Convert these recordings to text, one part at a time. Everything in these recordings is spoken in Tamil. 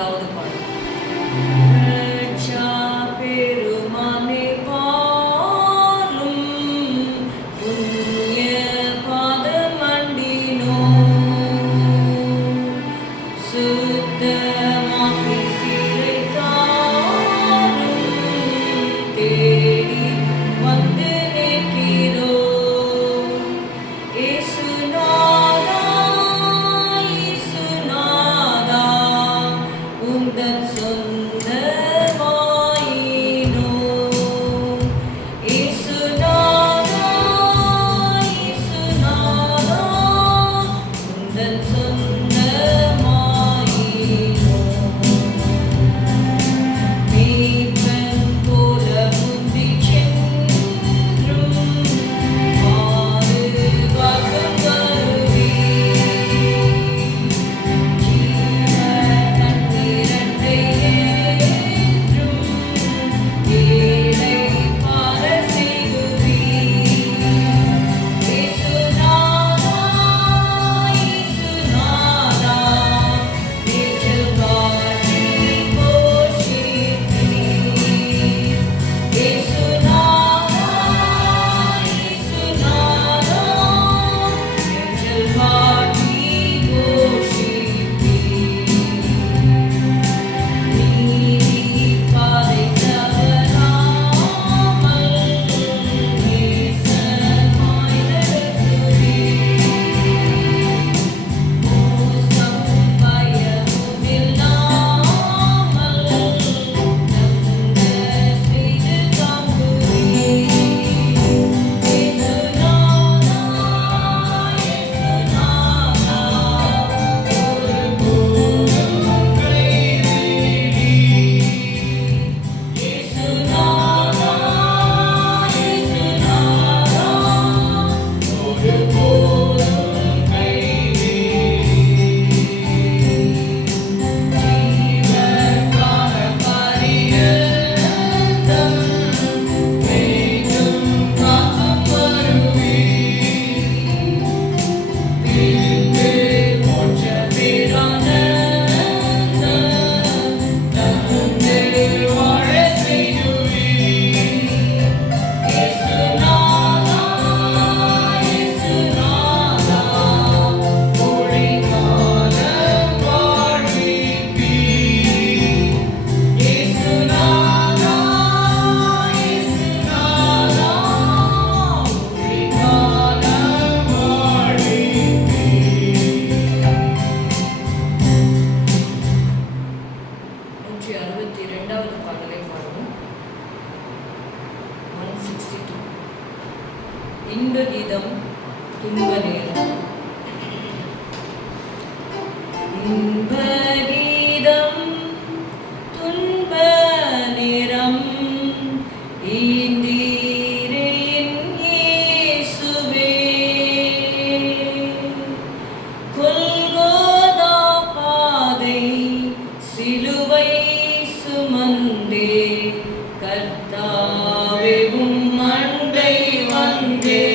6வது பாடல். ரட்சா பெருமானே பாரும் புண்ணிய பாதமண்டினோ சுத்தமாக்கி சிறை தாரும் தேடி வந்து நிற்கிறோ இயேசுநாதா இயேசுநாதா உந்தன் சொந்தமாயினோ இயேசுநாதா இயேசுநாதா உந்தன் சொந்தமாயினோ மீட்பன் போல முந்திச் சென்றும் பாதுகாக்கும் வருவீர். ஜீவ தண்ணீரண்டை என்றும் இளைப்பாற செய்குவீர். இயேசுநாதா இயேசுநாதா நீச்சல் காட்டி போஷிப்பீர். இயேசுநாதா இயேசுநாதா நீச்சல் காட்டி போஷிப்பீர். நீதி பாதை தவறாமல் நேசமாய் நடத்துவீர். மோசம் பயமும் இல்லாமல் நங்க செய்து காக்குவீர். இயேசுநாதா இயேசுநாதா ஒருபோதும் கைவிடீர். இயேசுநாதா இயேசுநாதா ஒருபோதும் கைவிடீர். ஜீவகால பரியந்தம் மீண்டும் காக்கும் வருவீர். பிரிந்து மோட்ச பேரானந்தம் தந்து வாழச் செய்துவீர். இயேசுநாதா இயேசுநாதா ஒளிகாலம் வாழ்விப்பீர். இயேசுநாதா இயேசுநாதா ஒளிகாலம் வாழ்விப்பீர். 162வது பாடலை பாடுவோம். 162 இன்ப கீதம் துன்ப நேரம். இன்ப கீதம் துன்ப நேரம் ஈந்தீரே என் இயேசுவே. கொல்கோதா பாதை சிலுவை சுமந்தே கர்த்தாவே உம் அண்டை வந்தேன்.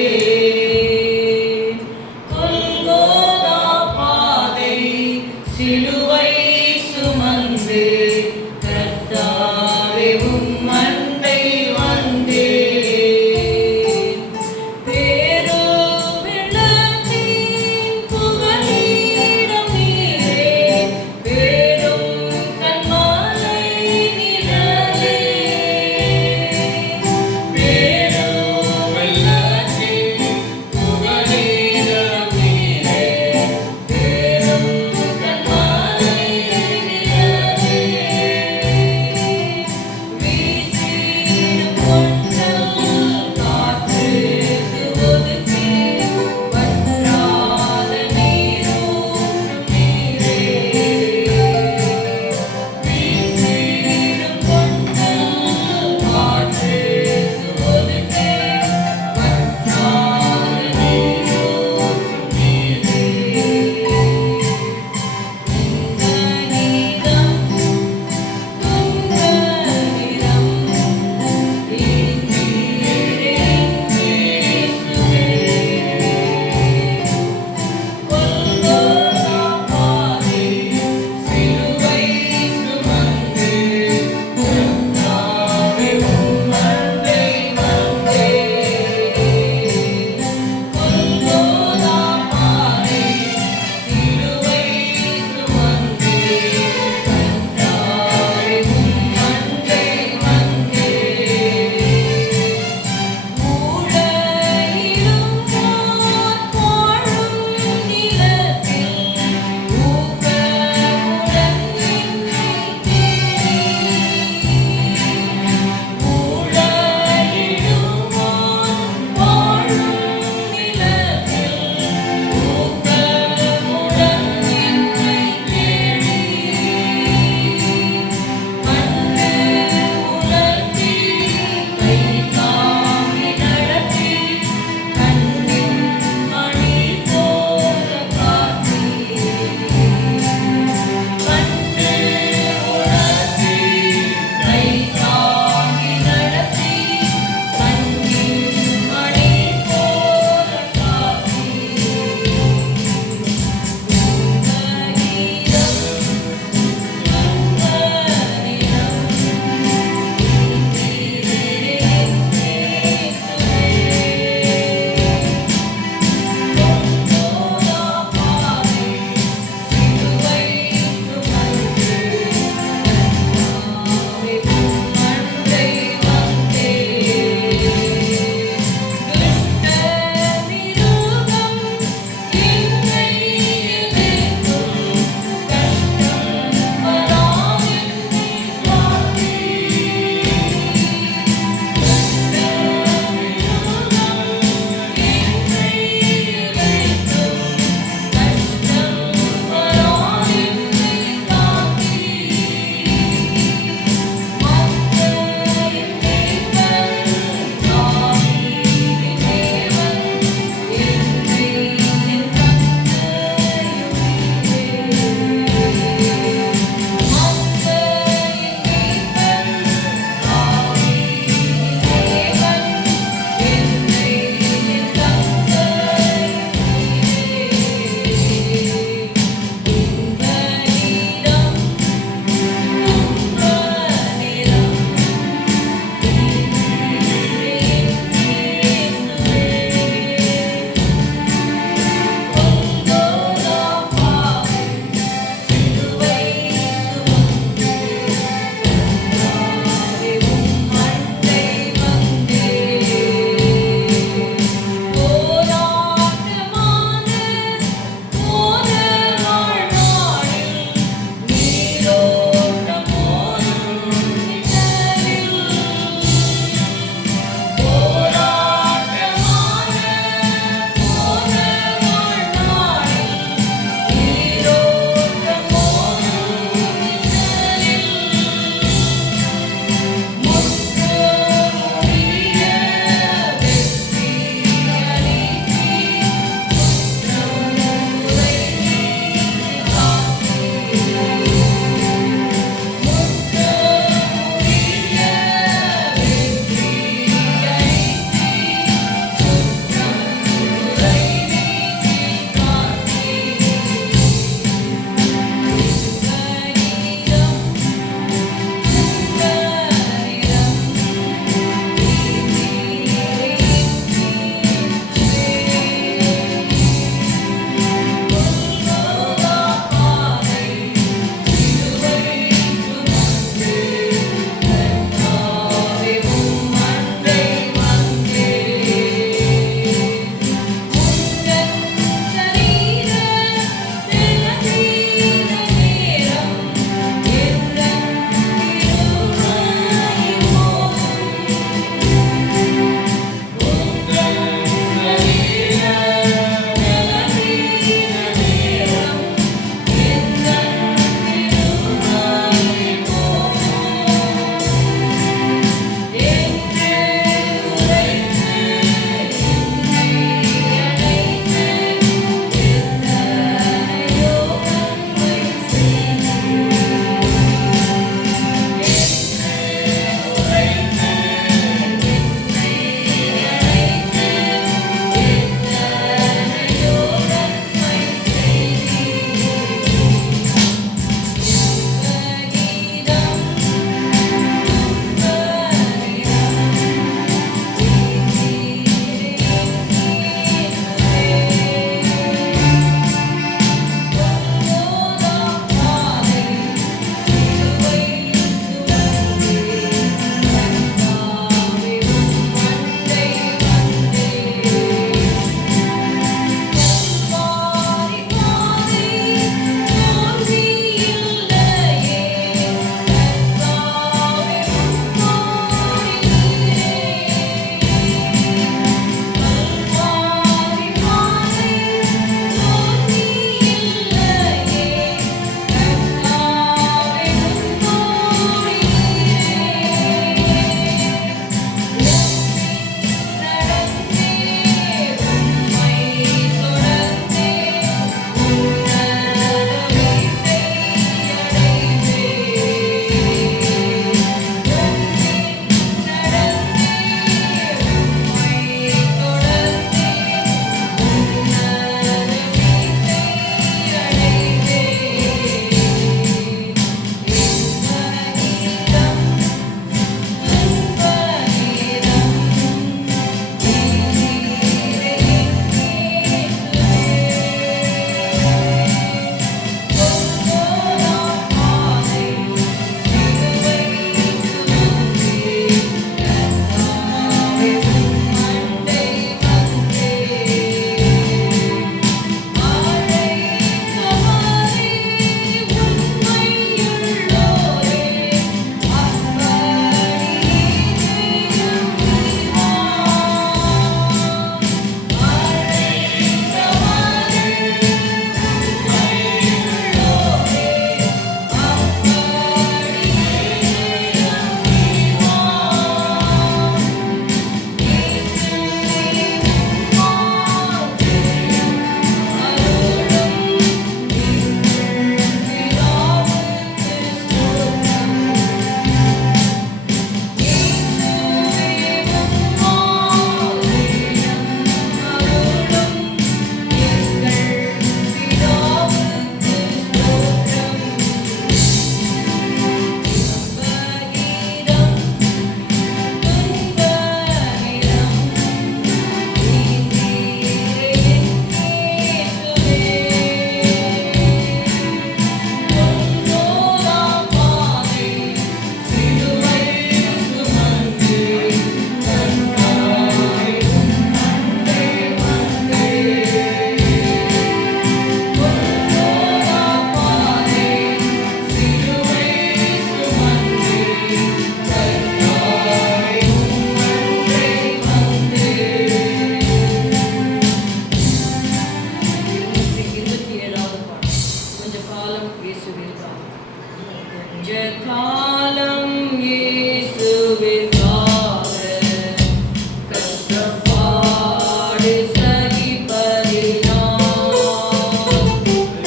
பாடு சகிப்பதினால்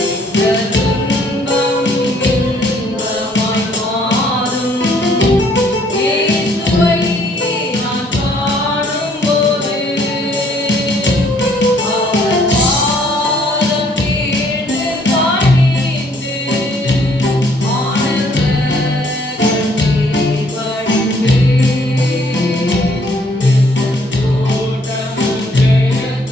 இந்த துன்பம் இன்பமாய் மாறும். இயேசுவை நான் காணும்போது அவர் பாதம் வீழ்ந்து பணிந்து ஆனந்த கண்ணீர் வடித்து தோட்டமும் ஜெயத்தை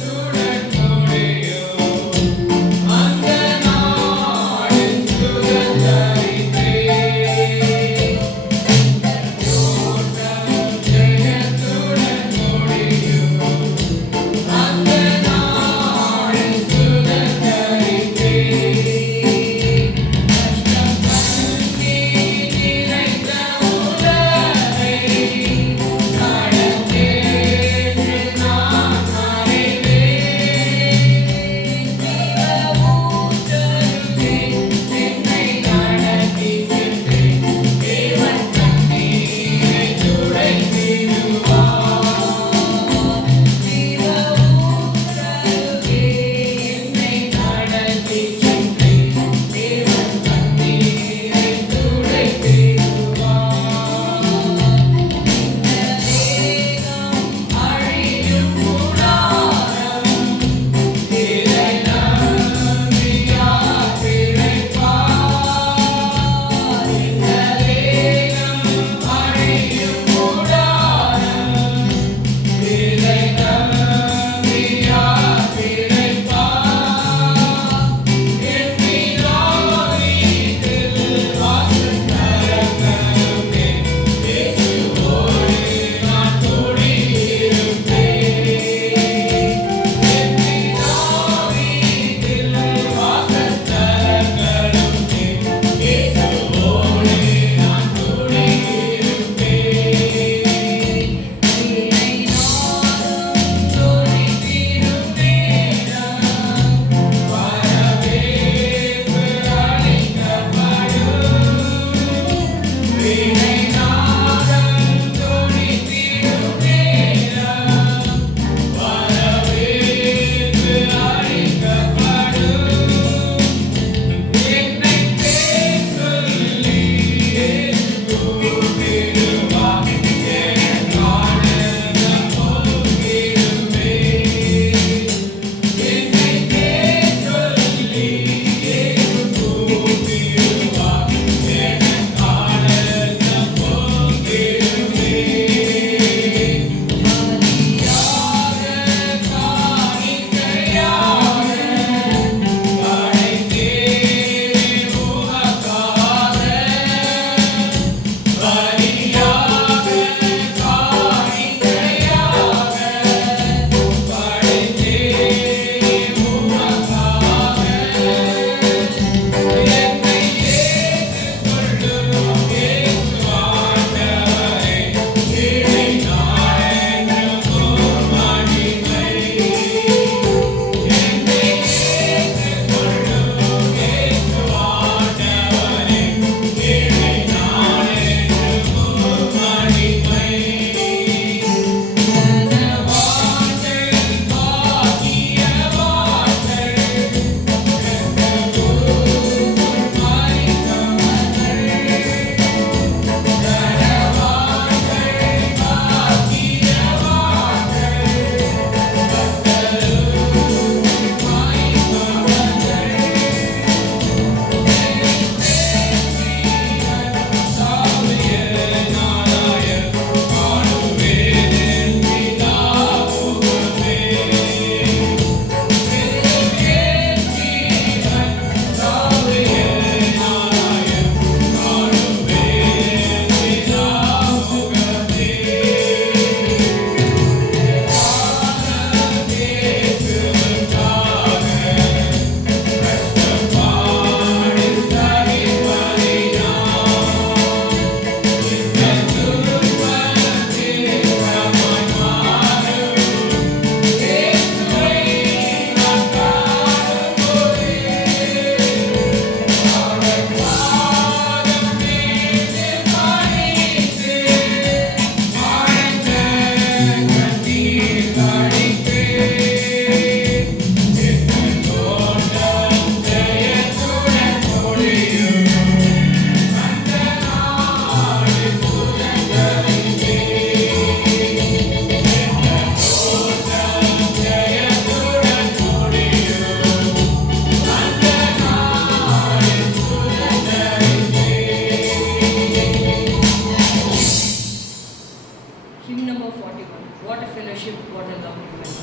a fellowship, what a lovely wine.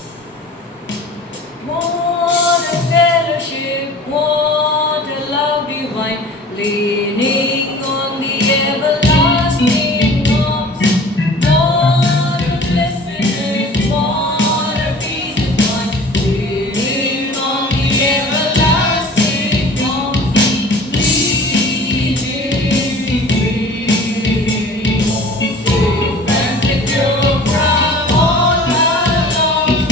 What a fellowship, what a lovely wine, leaning on the everlasting arms. What a blessedness, what a peace of mind, leaning on the everlasting arms. Leaning, safe and secure from all alarms.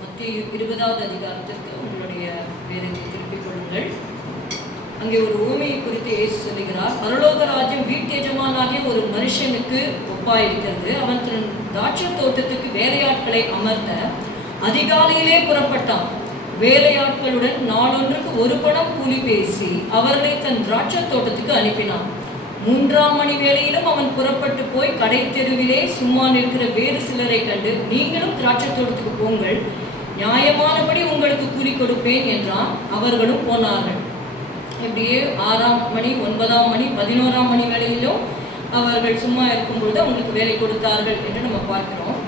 மத்தேயு 20வது அதிகாரத்திற்கு உங்களுடைய வேதத்தை திருப்பிக் கொள்ளுங்கள். அங்கே ஒரு உவமையை குறித்து இயேசு சொல்லுகிறார். பரலோக ராஜ்யம் வீட்டு எஜமானாகிய ஒரு மனுஷனுக்கு ஒப்பாயிருக்கிறது. அவன் தன் திராட்சை தோட்டத்துக்கு வேலையாட்களை அமர்த்த அதிகாலையிலே புறப்பட்டான். வேலையாட்களுடன் நாளொன்றுக்கு 1 பணம் கூலி பேசி அவர்களை தன் திராட்சை தோட்டத்துக்கு அனுப்பினான். 3ஆம் மணி வேளையிலும் அவன் புறப்பட்டு போய் கடை தெருவிலே சும்மா நிற்கிற வேறு சிலரை கண்டு, நீங்களும் திராட்சை தோட்டத்துக்கு போங்கள், நியாயமானபடி உங்களுக்கு கூலி கொடுப்பேன் என்றான். அவர்களும் போனார்கள். இப்படியே 6ஆம் மணி, 9ஆம் மணி, 11ஆம் மணி வேளையிலும் அவர்கள் சும்மா இருக்கும்பொழுது அவங்களுக்கு வேலை கொடுத்தார்கள் என்று நம்ம பார்க்கிறோம்.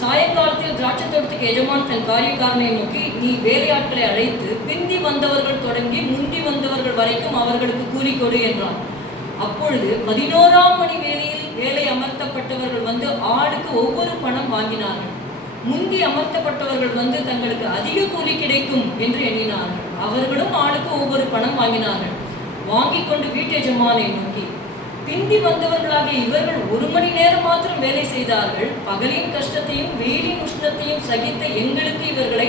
சாயங்காலத்தில் திராட்சை தோட்டத்துக்கு எஜமான் தன் காரியக்காரனை நோக்கி, நீ வேலையாட்களை அழைத்து பிந்தி வந்தவர்கள் தொடங்கி முந்தி வந்தவர்கள் வரைக்கும் அவர்களுக்கு கூலி கொடு என்றான். அப்பொழுது 11ஆம் மணி வேளையில் வேலை அமர்த்தப்பட்டவர்கள் வந்து ஆளுக்கு ஒவ்வொரு பணம் வாங்கினார்கள். முந்தி அமர்த்தப்பட்டவர்கள் வந்து தங்களுக்கு அதிக கூலி கிடைக்கும் என்று எண்ணினார்கள். அவர்களும் ஆளுக்கு ஒவ்வொரு பணம் வாங்கினார்கள். வாங்கி கொண்டு வீட்டு எஜமானை நோக்கி, பிந்தி வந்தவர்களாகிய இவர்கள் 1 மணி நேரம் மாத்திரம் வேலை செய்தார்கள். பகலின் கஷ்டத்தையும் வெயிலின் உஷ்ணத்தையும் சகித்த எங்களுக்கு இவர்களை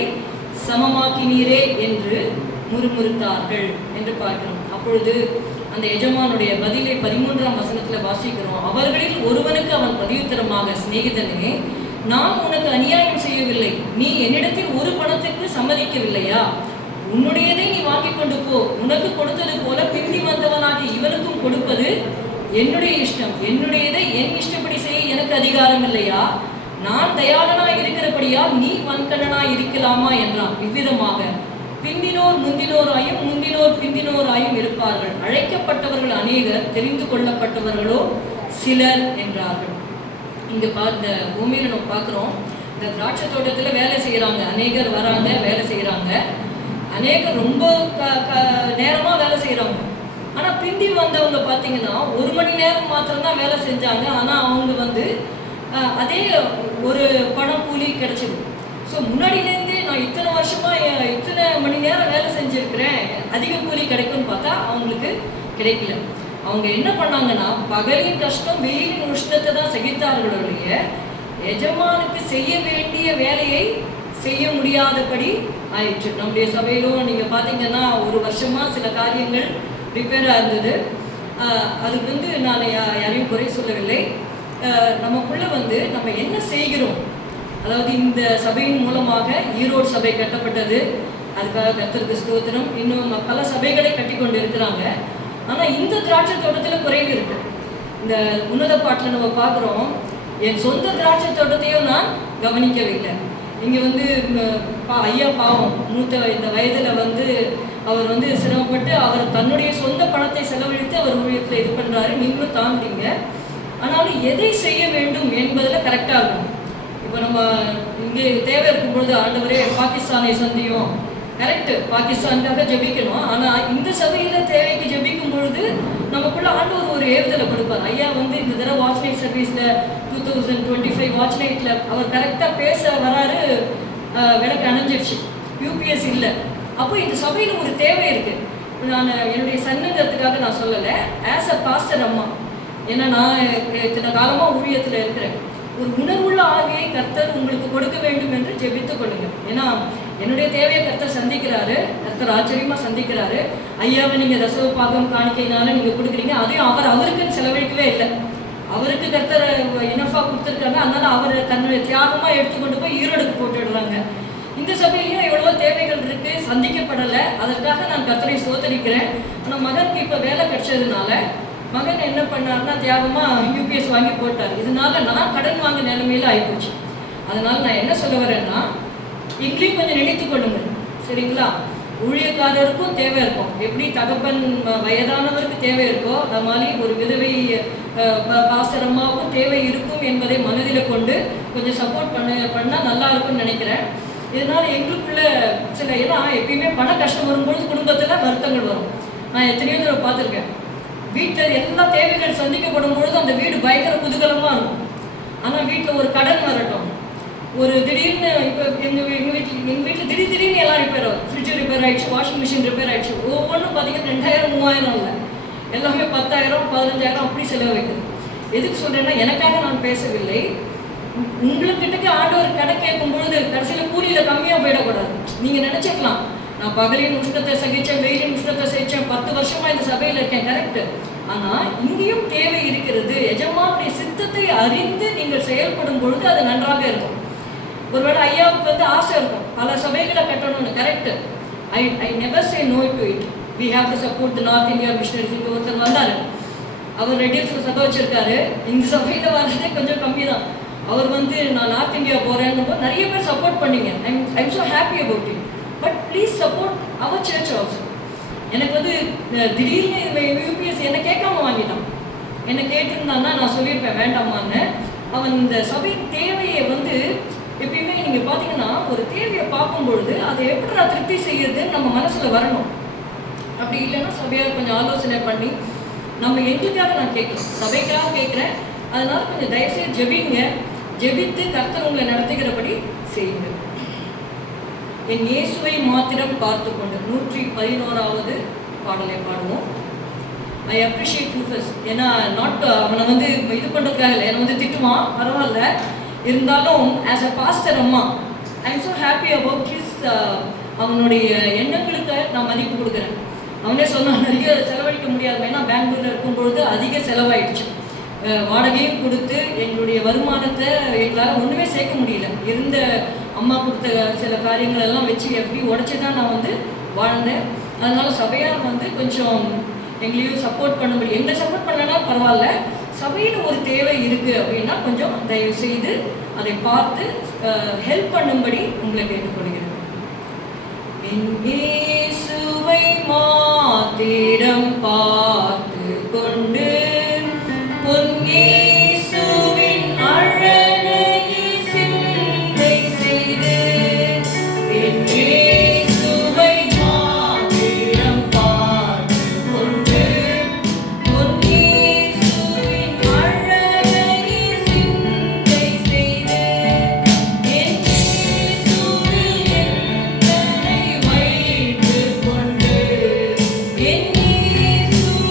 சமமாக்கினீரே என்று முறுமுறுத்தார்கள் என்று பார்க்கிறோம். அப்பொழுது அந்த எஜமானுடைய பதிலை 13ஆம் வசனத்தில் வாசிக்கிறோம். அவர்களில் ஒருவனுக்கு அவன் பதியுத்தரமாக, சிநேகிதனே, நான் உனக்கு அநியாயம் செய்யவில்லை. நீ என்னிடத்தில் 1 பணத்துக்கு சம்மதிக்கவில்லையா? உன்னுடையதை நீ வாங்கி கொண்டு போ. உனக்கு கொடுத்தது போல பிந்தி வந்தவனாகி இவனுக்கும் கொடுப்பது என்னுடைய இஷ்டம். என்னுடையதை என் இஷ்டப்படி செய்ய எனக்கு அதிகாரம் இல்லையா? நான் தயாளனாய் இருக்கிறபடியால் நீ வன்கண்ணனாய் இருக்கலாமா என்றான். இவ்விதமாக பிந்தினோர் முந்தினோராயும் முந்தினோர் பிந்தினோராயும் இருப்பார்கள். அழைக்கப்பட்டவர்கள் அநேகர், தெரிந்து கொள்ளப்பட்டவர்களோ சிலர் என்றார்கள். இங்க இந்த பூமியில நம்ம பார்க்குறோம், இந்த திராட்சை தோட்டத்தில் வேலை செய்கிறாங்க. அநேகர் வராங்க, வேலை செய்கிறாங்க. அநேகர் ரொம்ப நேரமாக வேலை செய்கிறாங்க. ஆனால் பிந்தி வந்தவங்க பார்த்தீங்கன்னா 1 மணி நேரம் மாத்திரம்தான் வேலை செஞ்சாங்க. ஆனால் அவங்க வந்து அதே ஒரு பணம் கூலி கிடைச்சிடும். ஸோ முன்னாடியிலேருந்தே நான் இத்தனை வருஷமாக இத்தனை மணி நேரம் வேலை செஞ்சுருக்கிறேன், அதிக கூலி கிடைக்கும்னு பார்த்தா அவங்களுக்கு கிடைக்கல. அவங்க என்ன பண்ணாங்கன்னா, பகலின் கஷ்டம் வெயிலின் உஷ்ணத்தை தான் சகித்தார்களுடைய எஜமானுக்கு செய்ய வேண்டிய வேலையை செய்ய முடியாதபடி ஆயிடுச்சு. நம்முடைய சபையிலும் நீங்கள் பார்த்தீங்கன்னா 1 வருஷமாக சில காரியங்கள் ரிப்பேராக இருந்தது. அதுக்கு வந்து நான் யாரையும் குறை சொல்லவில்லை. நமக்குள்ளே வந்து நம்ம என்ன செய்கிறோம், அதாவது இந்த சபையின் மூலமாக ஈரோடு சபை கட்டப்பட்டது, அதுக்காக கர்த்தருக்கு ஸ்தோத்திரம். இன்னும் பல சபைகளை கட்டி கொண்டு இருக்கிறாங்க. ஆனால் இந்த திராட்சை தோட்டத்தில் குறைவு இருக்கு. இந்த உன்னத பாட்டில் நம்ம பார்க்குறோம், என் சொந்த திராட்சை தோட்டத்தையும் நான் கவனிக்கவில்லை, இங்கே வந்து ஐயா பாவம் மூத்த இந்த வயதில் வந்து அவர் வந்து சிரமப்பட்டு அவர் தன்னுடைய சொந்த பணத்தை செலவழித்து அவர் ஊழியத்தில் இது பண்ணுறாரு, நீங்களும் தாங்குறீங்க. ஆனாலும் எதை செய்ய வேண்டும் என்பதில் கரெக்டாக இருக்கும். இப்போ நம்ம இங்கே தேவை இருக்கும்பொழுது ஆண்டவரே பாகிஸ்தானை சந்தியும், கரெக்டு, பாகிஸ்தானுக்காக ஜெபிக்கணும். ஆனால் இந்த சபையில் தேவைக்கு ஜெபிக்கும் பொழுது நமக்குள்ள ஆண்டவர் ஒரு ஏவுதலை கொடுப்பார். ஐயா வந்து இந்த தடவை வாட்ச் நைட் சர்வீஸில் 2025 வாட்ச் நைட்டில் அவர் கரெக்டாக பேச வராரு, விளக்கு அணைஞ்சிடுச்சு, யூபிஎஸ் இல்லை. அப்போ இந்த சபையில் ஒரு தேவை இருக்குது. நான் என்னுடைய சன்னங்கிறதுக்காக நான் சொல்லலை, ஆஸ் அ பாஸ்டர் அம்மா, ஏன்னா நான் இத்தனை காலமாக ஊழியத்தில் இருக்கிறேன். ஒரு உணர்வுள்ள ஆவியை கர்த்தர் உங்களுக்கு கொடுக்க வேண்டும் என்று ஜெபித்து கொள்ளுங்க. ஏன்னா என்னுடைய தேவையை கர்த்தர் சந்திக்கிறாரு, கர்த்தர் ஆச்சரியமாக சந்திக்கிறாரு. ஐயாவை நீங்கள் தசவ பாகம் காணிக்கையினால நீங்கள் கொடுக்குறீங்க, அதையும் அவருக்குன்னு செலவழிக்கவே இல்லை. அவருக்கு கர்த்தர் இனஃபாக கொடுத்துருக்காங்க, அதனால அவர் தன்னுடைய தியாகமாக எடுத்துக்கொண்டு போய் ஈரோடுக்கு போட்டுடுறாங்க. இந்த சபையிலையும் எவ்வளவோ தேவைகள் இருக்குது, சந்திக்கப்படலை. அதற்காக நான் கர்த்தரை ஸ்தோத்தரிக்கிறேன். ஆனால் மகனுக்கு இப்போ வேலை கிடைச்சதுனால மகன் என்ன பண்ணார்னா தியாகமாக யூபிஎஸ் வாங்கி போட்டார். இதனால நான் கடன் வாங்க நிலைமையில ஆகிப்போச்சு. அதனால் நான் என்ன சொல்ல வரேன்னா, இங்கேயும் கொஞ்சம் நினைத்து கொள்ளுங்க, சரிங்களா? ஊழியக்காரருக்கும் தேவை இருக்கும். எப்படி தகப்பன் வயதானவருக்கு தேவை இருக்கோ, அது மாதிரி ஒரு விதவை பாசரமாவுக்கும் தேவை இருக்கும் என்பதை மனதில் கொண்டு கொஞ்சம் சப்போர்ட் பண்ணால் நல்லா இருக்கும்னு நினைக்கிறேன். இதனால் எங்களுக்குள்ள சில, ஏன்னா எப்பயுமே பண கஷ்டம் வரும்பொழுது குடும்பத்தில் வருத்தங்கள் வரும். நான் எத்தனையோ தடவை பார்த்துருக்கேன். வீட்டில் எல்லா தேவைகள் சந்திக்கப்படும் பொழுது அந்த வீடு பயங்கர குதூகலமாக இருக்கும். ஆனால் வீட்டில் ஒரு கடன் வரட்டும், ஒரு திடீர்னு இப்போ எங்கள் வீட்டில் திடீர்னு எல்லாம் ரிப்பேர் ஆகும். ஃப்ரிட்ஜ் ரிப்பேர் ஆகிடுச்சு, வாஷிங் மிஷின் ரிப்பேர் ஆகிடுச்சு. ஒவ்வொன்றும் பார்த்தீங்கன்னா 2000 3000 இல்லை, எல்லாமே 10,000 15,000 அப்படி செலவு வைக்குது. எதுக்கு சொல்கிறேன்னா, எனக்காக நான் பேசவில்லை. உங்களுக்கிட்டக்கு ஆண்டவர் கடை கேட்கும் பொழுது கடைசியில் கூலியில் கம்மியாக போயிடக்கூடாது. நீங்கள் நினச்சிக்கலாம், நான் பகலின் உஷ்ணத்தை சகித்தேன், வெயிலின் உஷ்ணத்தை சகித்தேன், 10 வருஷமாக இந்த சபையில் இருக்கேன், கரெக்டு. ஆனால் இங்கேயும் தேவை இருக்கிறது. எஜமானுடைய சித்தத்தை அறிந்து நீங்கள் செயல்படும் பொழுது அது நன்றாக இருக்கும். ஒருவேளை ஐயாவுக்கு வந்து ஆசை இருக்கும் பல சபைகளை கட்டணும்னு, correct. I never say no to it. We have to support the north India missionaries. இங்கே ஒருத்தர் வந்தார், அவர் ரெடியூஸில் சபை வச்சுருக்காரு. இந்த சபையில் வர்றதே கொஞ்சம் கம்மி தான். அவர் வந்து நான் நார்த் இந்தியா போகிறேன்னு போது நிறைய பேர் சப்போர்ட் பண்ணிங்க. I'm so happy about it. But please support our church also. எனக்கு வந்து திடீர்னு யூபிஎஸ் என்னை கேட்காம வாங்கிட்டான். என்னை கேட்டிருந்தான்னா நான் சொல்லியிருப்பேன் வேண்டாமான்னு. அவன் இந்த சபை தேவையை வந்து எப்பயுமே நீங்கள் பார்த்தீங்கன்னா ஒரு தேவையை பார்க்கும்பொழுது அதை எப்படி நான் திருப்தி செய்யறதுன்னு நம்ம மனசில் வரணும். அப்படி இல்லைன்னா சபையாக கொஞ்சம் ஆலோசனை பண்ணி நம்ம எங்களுக்காக நான் கேட்குறேன், சபைக்காக கேட்குறேன். அதனால் கொஞ்சம் தயவுசெய்து ஜெபிங்க, ஜெபித்து கர்த்தர் உங்களை நடத்துகிறபடி செய்யுங்க. என் இயேசுவை மாத்திரம் பார்த்து கொண்டு 111வது பாடலை பாடுவோம். I appreciate Rufus. ஏன்னா அவனை வந்து இது பண்ணுறதுக்காக இல்லை, என்னை வந்து திட்டுவான், பரவாயில்ல. இருந்தாலும் ஆஸ் அ பாஸ்டர் அம்மா I am so happy about his. அவனுடைய எண்ணங்களுக்கு நான் மதிப்பு கொடுக்குறேன். அவனே சொன்னான் நிறைய செலவழிக்க முடியாது, ஏன்னா பெங்களூரில் இருக்கும்பொழுது அதிக செலவாயிடுச்சு. வாடகையும் கொடுத்து எங்களுடைய வருமானத்தை எங்களால் ஒன்றுமே சேர்க்க முடியல. இருந்த அம்மா கொடுத்த சில காரியங்கள் எல்லாம் வச்சு எப்படி உடச்சி தான் நான் வந்து வாழ்ந்தேன். அதனால் சபையார் வந்து கொஞ்சம் எங்களையும் சப்போர்ட் பண்ண முடியும். எங்களை சப்போர்ட் பண்ணனா பரவாயில்ல, சபையில் ஒரு தேவை இருக்குது அப்படின்னா கொஞ்சம் தயவு செய்து அதை பார்த்து ஹெல்ப் பண்ணும்படி உங்களை கேட்டுக்கொள்கிறேன். இயேசுவை மாத்திரம் பார்த்து கொண்டு பொன்னியேசுவின் அழகையை சிந்தை செய்து இயேசுவை மாத்திரம் பார்த்து கொண்டு பொன்னியேசுவின் அழகையை சிந்தை செய்து இயேசுவில் என்னை வைத்துக் கொண்டு இயேசுவில்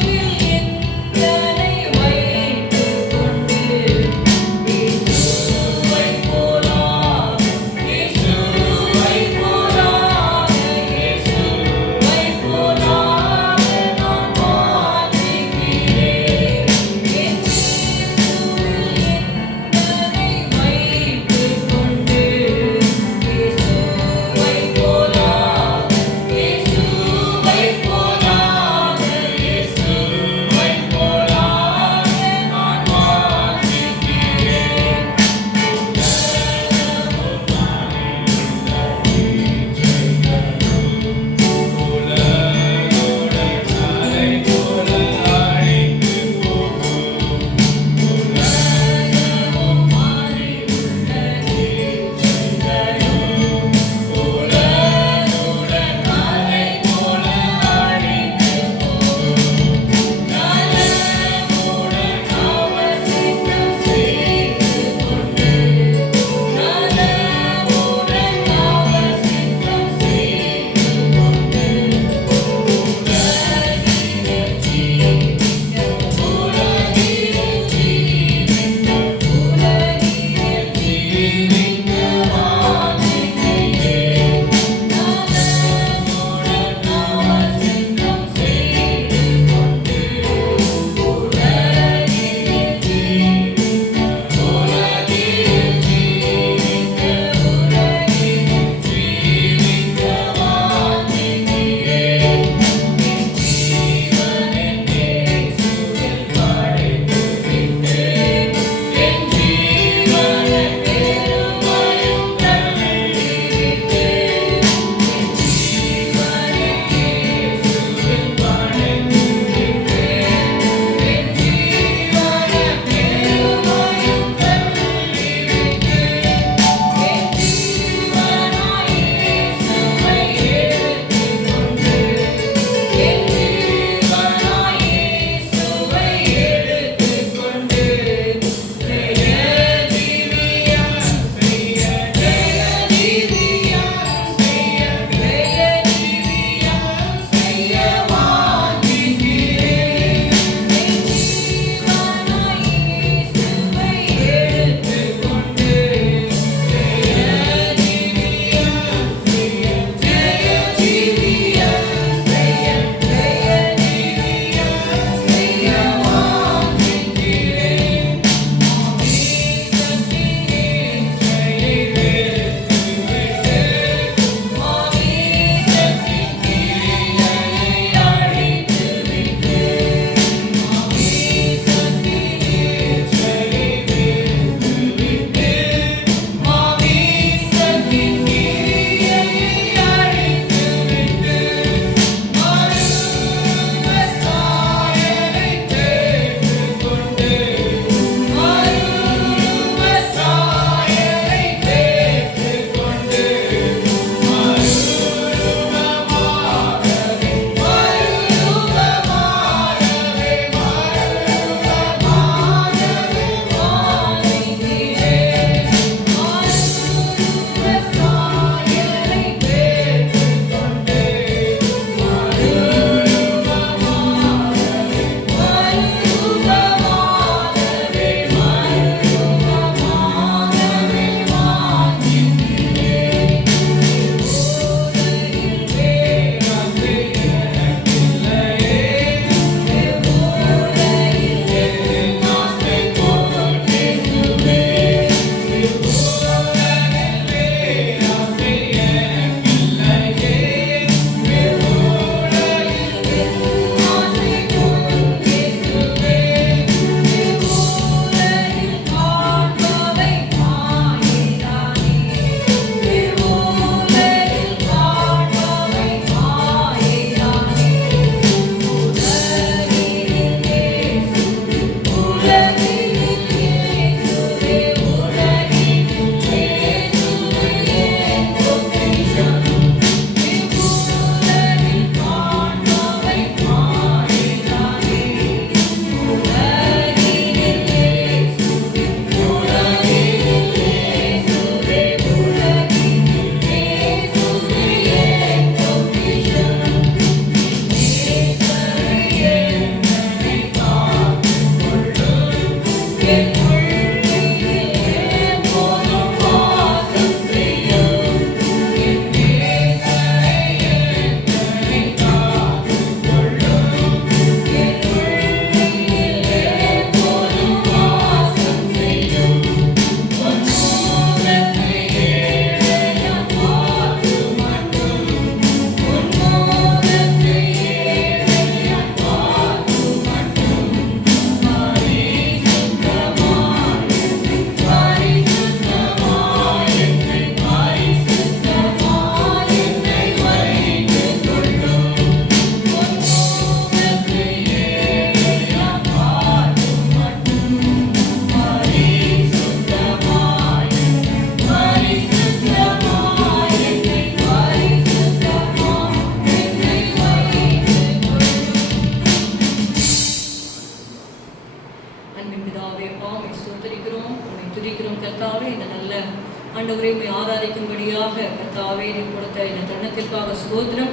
ஆண்டவரே உம்மை ஆராதிக்கும்படியாக கர்த்தாவே நீர் கொடுத்த இந்த தருணத்திற்காக ஸ்தோத்திரம்.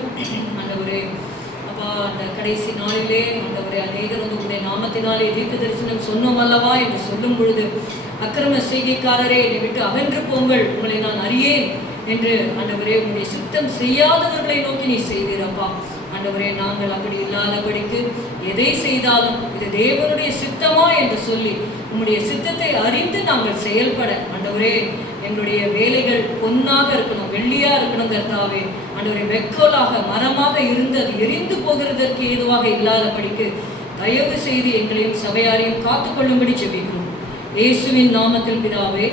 ஆண்டவரே அப்பா, அந்த கடைசி நாளிலே ஆண்டவரே அநேகர் வந்து உங்களுடைய நாமத்தினாலே தீர்க்க தரிசனம் சொன்னோம் அல்லவா என்று சொல்லும் பொழுது, அக்கிரம செய்கைக்காரரே என்னை விட்டு அகன்று போங்கள், உங்களை நான் அறியேன் என்று ஆண்டவரே உங்களுடைய சித்தம் செய்யாதவர்களை நோக்கி நீ செய்வீரப்பா. ஆண்டவரே நாங்கள் அப்படி இல்லாதபடிக்கு எதை செய்தாலும் இது தேவனுடைய சித்தமா என்று சொல்லி உம்முடைய சித்தத்தை அறிந்து நாங்கள் செயல்பட ஆண்டவரே எங்களுடைய வேலைகள் பொன்னாக இருக்கணும், வெள்ளியா இருக்கணும் கர்த்தாவே. ஆண்டவரே வெக்கோலாக மரமாக இருந்து அது எரிந்து போகிறதற்கு ஏதுவாக இல்லாதபடிக்கு தயவு செய்து எங்களையும் சபையாரையும் காத்துக்கொள்ளும்படி ஜெபிக்கிறோம். இயேசுவின் நாமத்தில் பிதாவே.